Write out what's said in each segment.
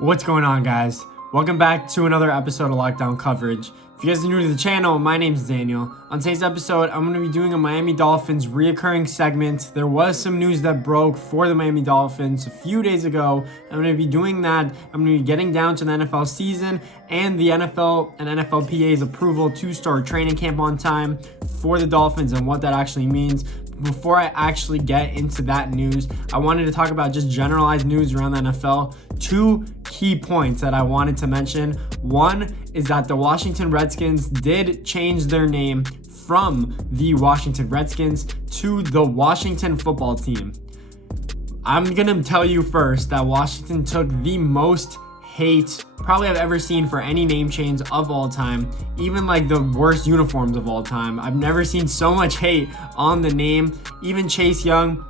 What's going on, guys? Welcome back to another episode of Lockdown Coverage. If you guys are new to the channel, my name is Daniel. On today's episode, I'm going to be doing a Miami Dolphins reoccurring segment. There was some news that broke for the Miami Dolphins a few days ago. I'm going to be doing that. I'm going to be getting down to the NFL season and the NFL and NFLPA's approval to start training camp on time for the Dolphins and what that actually means. Before I actually get into that news, I wanted to talk about just generalized news around the NFL. Two key points that I wanted to mention. One is that the Washington Redskins did change their name from the Washington Redskins to the Washington football team. I'm going to tell you first that Washington took the most hate probably I've ever seen for any name change of all time, even like the worst uniforms of all time. I've never seen so much hate on the name. Even Chase Young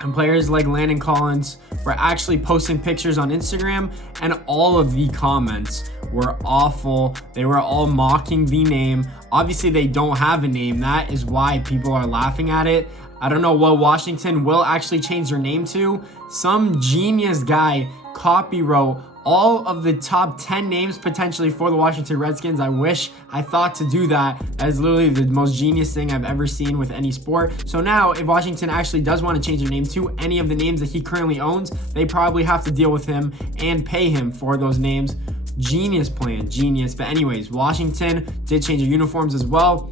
and players like Landon Collins were actually posting pictures on Instagram, and all of the comments were awful. They were all mocking the name. Obviously, they don't have a name. That is why people are laughing at it. I don't know what Washington will actually change their name to. Some genius guy copywrote all of the top 10 names potentially for the Washington Redskins. I wish I thought to do that. That is literally the most genius thing I've ever seen with any sport. So now if Washington actually does want to change their name to any of the names that he currently owns, they probably have to deal with him and pay him for those names. Genius plan, genius. But anyways, Washington did change their uniforms as well.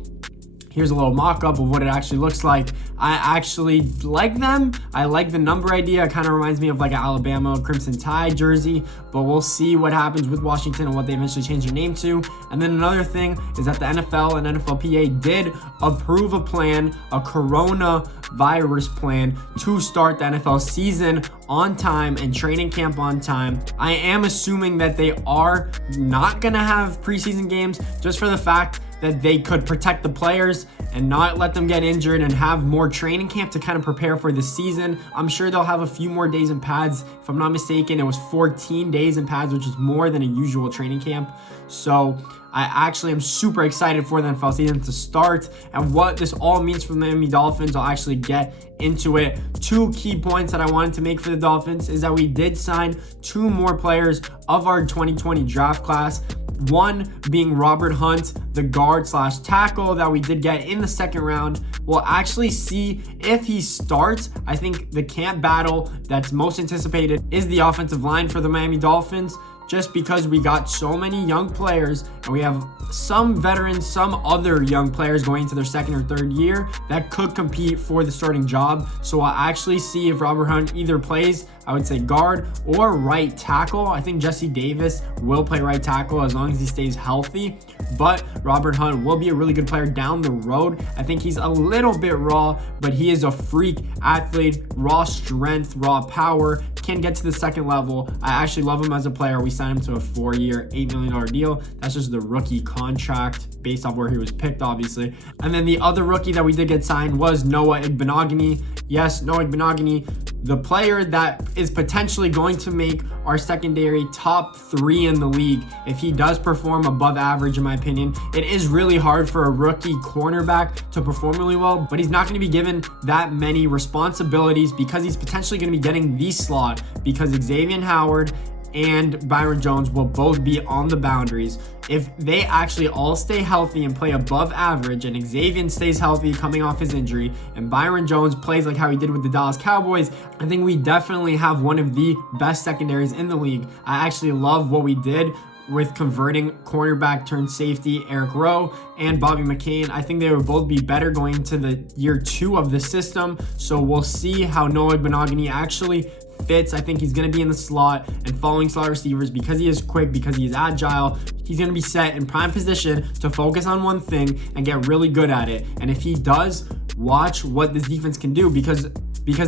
Here's a little mock-up of what it actually looks like. I actually like them. I like the number idea. It kind of reminds me of like an Alabama Crimson Tide jersey, but we'll see what happens with Washington and what they eventually change their name to. And then another thing is that the NFL and NFLPA did approve a plan, a coronavirus plan, to start the NFL season on time and training camp on time. I am assuming that they are not gonna have preseason games just for the fact that they could protect the players and not let them get injured and have more training camp to kind of prepare for the season. I'm sure they'll have a few more days in pads. If I'm not mistaken, it was 14 days in pads, which is more than a usual training camp. So I actually am super excited for the NFL season to start and what this all means for the Miami Dolphins. I'll actually get into it. Two key points that I wanted to make for the Dolphins is that we did sign two more players of our 2020 draft class. One being Robert Hunt, the guard/tackle that we did get in the second round. We'll actually see if he starts. I think the camp battle that's most anticipated is the offensive line for the Miami Dolphins, just because we got so many young players and we have some veterans, some other young players going into their second or third year that could compete for the starting job. So I'll actually see if Robert Hunt either plays, I would say guard or right tackle. I think Jesse Davis will play right tackle as long as he stays healthy, but Robert Hunt will be a really good player down the road. I think he's a little bit raw, but he is a freak athlete, raw strength, raw power, can get to the second level. I actually love him as a player. We signed him to a 4-year, $8 million deal. That's just the rookie contract based off where he was picked, obviously. And then the other rookie that we did get signed was Noah Igbinoghene. Yes, Noah Igbinoghene, the player that is potentially going to make our secondary top 3 in the league if he does perform above average, in my opinion. It is really hard for a rookie cornerback to perform really well, but he's not going to be given that many responsibilities because he's potentially going to be getting the slot because Xavier Howard and Byron Jones will both be on the boundaries. If they actually all stay healthy and play above average, and Xavier stays healthy coming off his injury, and Byron Jones plays like how he did with the Dallas Cowboys, I think we definitely have one of the best secondaries in the league. I actually love what we did with converting cornerback turned safety Eric Rowe and Bobby McCain. I think they would both be better going to the year 2 of the system. So we'll see how Noah Igbinoghene actually fits. I think he's going to be in the slot and following slot receivers because he is quick, because he is agile. He's going to be set in prime position to focus on one thing and get really good at it. And if he does, watch what this defense can do because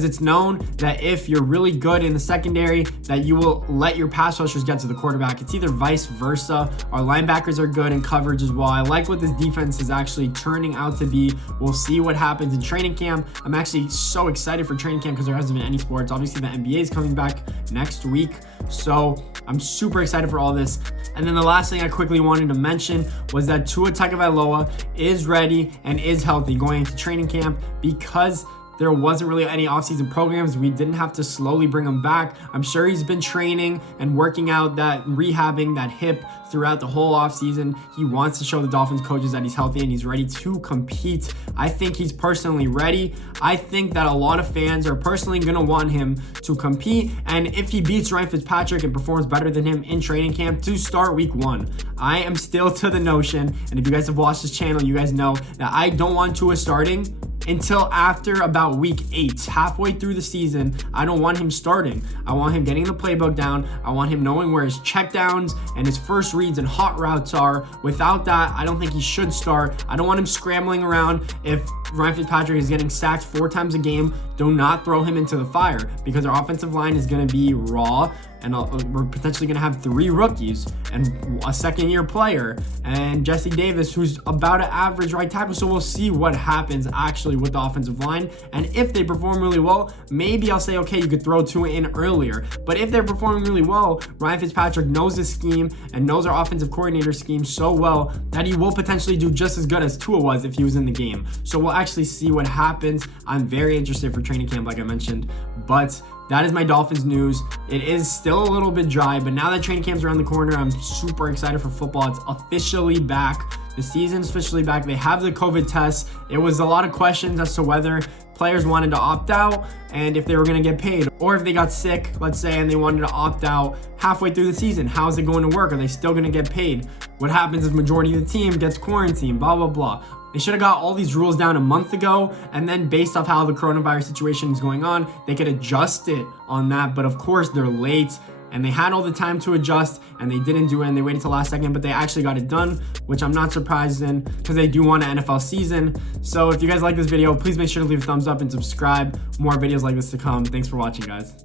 it's known that if you're really good in the secondary, that you will let your pass rushers get to the quarterback. It's either vice versa. Our linebackers are good in coverage as well. I like what this defense is actually turning out to be. We'll see what happens in training camp. I'm actually so excited for training camp because there hasn't been any sports. Obviously, the NBA is coming back next week. So I'm super excited for all this. And then the last thing I quickly wanted to mention was that Tua Tagovailoa is ready and is healthy going into training camp because there wasn't really any offseason programs. We didn't have to slowly bring him back. I'm sure he's been training and working out that, rehabbing that hip throughout the whole offseason. He wants to show the Dolphins coaches that he's healthy and he's ready to compete. I think he's personally ready. I think that a lot of fans are personally going to want him to compete, and if he beats Ryan Fitzpatrick and performs better than him in training camp, to start week 1. I am still to the notion, and if you guys have watched this channel, you guys know that I don't want Tua starting until after about week 8, halfway through the season. I don't want him starting. I want him getting the playbook down. I want him knowing where his checkdowns and his first reads and hot routes are. Without that, I don't think he should start. I don't want him scrambling around. If Ryan Fitzpatrick is getting sacked 4 times a game, do not throw him into the fire, because our offensive line is going to be raw, and we're potentially going to have 3 rookies and a second-year player and Jesse Davis, who's about an average right tackle. So we'll see what happens actually with the offensive line, and if they perform really well, maybe I'll say, okay, you could throw Tua in earlier. But if they're performing really well, Ryan Fitzpatrick knows his scheme and knows our offensive coordinator scheme so well that he will potentially do just as good as Tua was if he was in the game. So we'll actually see what happens. I'm very interested for training camp, like I mentioned, but that is my Dolphins news. It is still a little bit dry, but now that training camp's around the corner, I'm super excited for football. It's officially back. The season's officially back. They have the COVID tests. It was a lot of questions as to whether players wanted to opt out and if they were going to get paid, or if they got sick, let's say, and they wanted to opt out halfway through the season. How is it going to work? Are they still going to get paid? What happens if majority of the team gets quarantined? Blah, blah, blah. They should have got all these rules down a month ago, and then based off how the coronavirus situation is going on, they could adjust it on that. But of course, they're late, and they had all the time to adjust, and they didn't do it, and they waited till last second, but they actually got it done, which I'm not surprised in, because they do want an NFL season. So if you guys like this video, please make sure to leave a thumbs up and subscribe. More videos like this to come. Thanks for watching, guys.